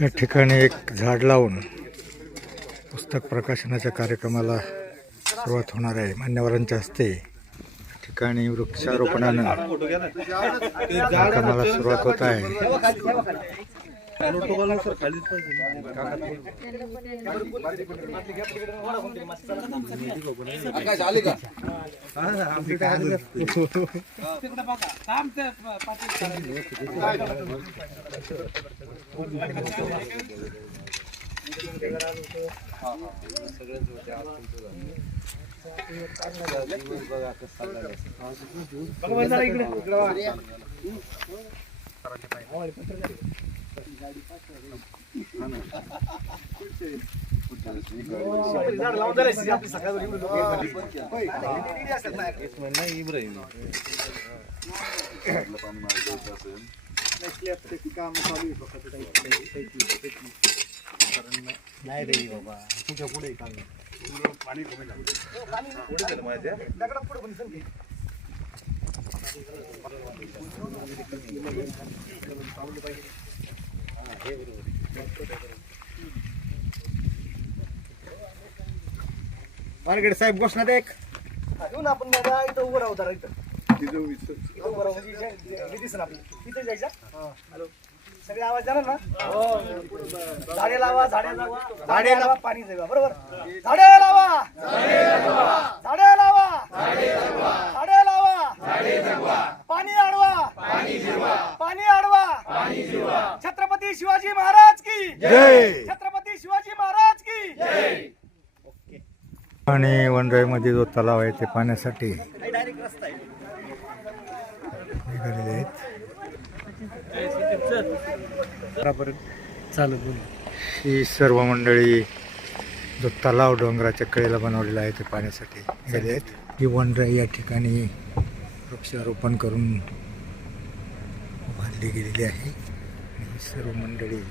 या ठिकाणी एक झाड लावून पुस्तक प्रकाशनाच्या कार्यक्रमाला सुरुवात होणार आहे. मान्यवरांच्या हस्ते या ठिकाणी वृक्षारोपणानं कार्यक्रमाला सुरुवात होत आहे. नाही रे बाबा तुझ्या पुढे पाणी मार्केट साहेब घोषणा दे घेऊन आपण इथं उभं राहू जरा इथं तिथे जायचं. हॅलो सगळे आवाज जाणार ना. झाडे लावा झाडे लावा झाडे लावा पाणी जगवा. बरोबर झाडे लावा झाडे लावा झाडे लावा पाणी अडवा पाणी अडवा. छत्रपती शिवाजी महाराज की जय. छत्रपती शिवाजी महाराज की जय. आणि वनराईमध्ये जो तलाव आहे ते पाण्यासाठी निघालेले आहेत. ही सर्व मंडळी जो तलाव डोंगराच्या कडेला बनवलेला आहे ते पाण्यासाठी निघाले आहेत. ही वनराई या ठिकाणी वृक्षारोपण करून उभारली गेलेली आहे. ही सर्व मंडळी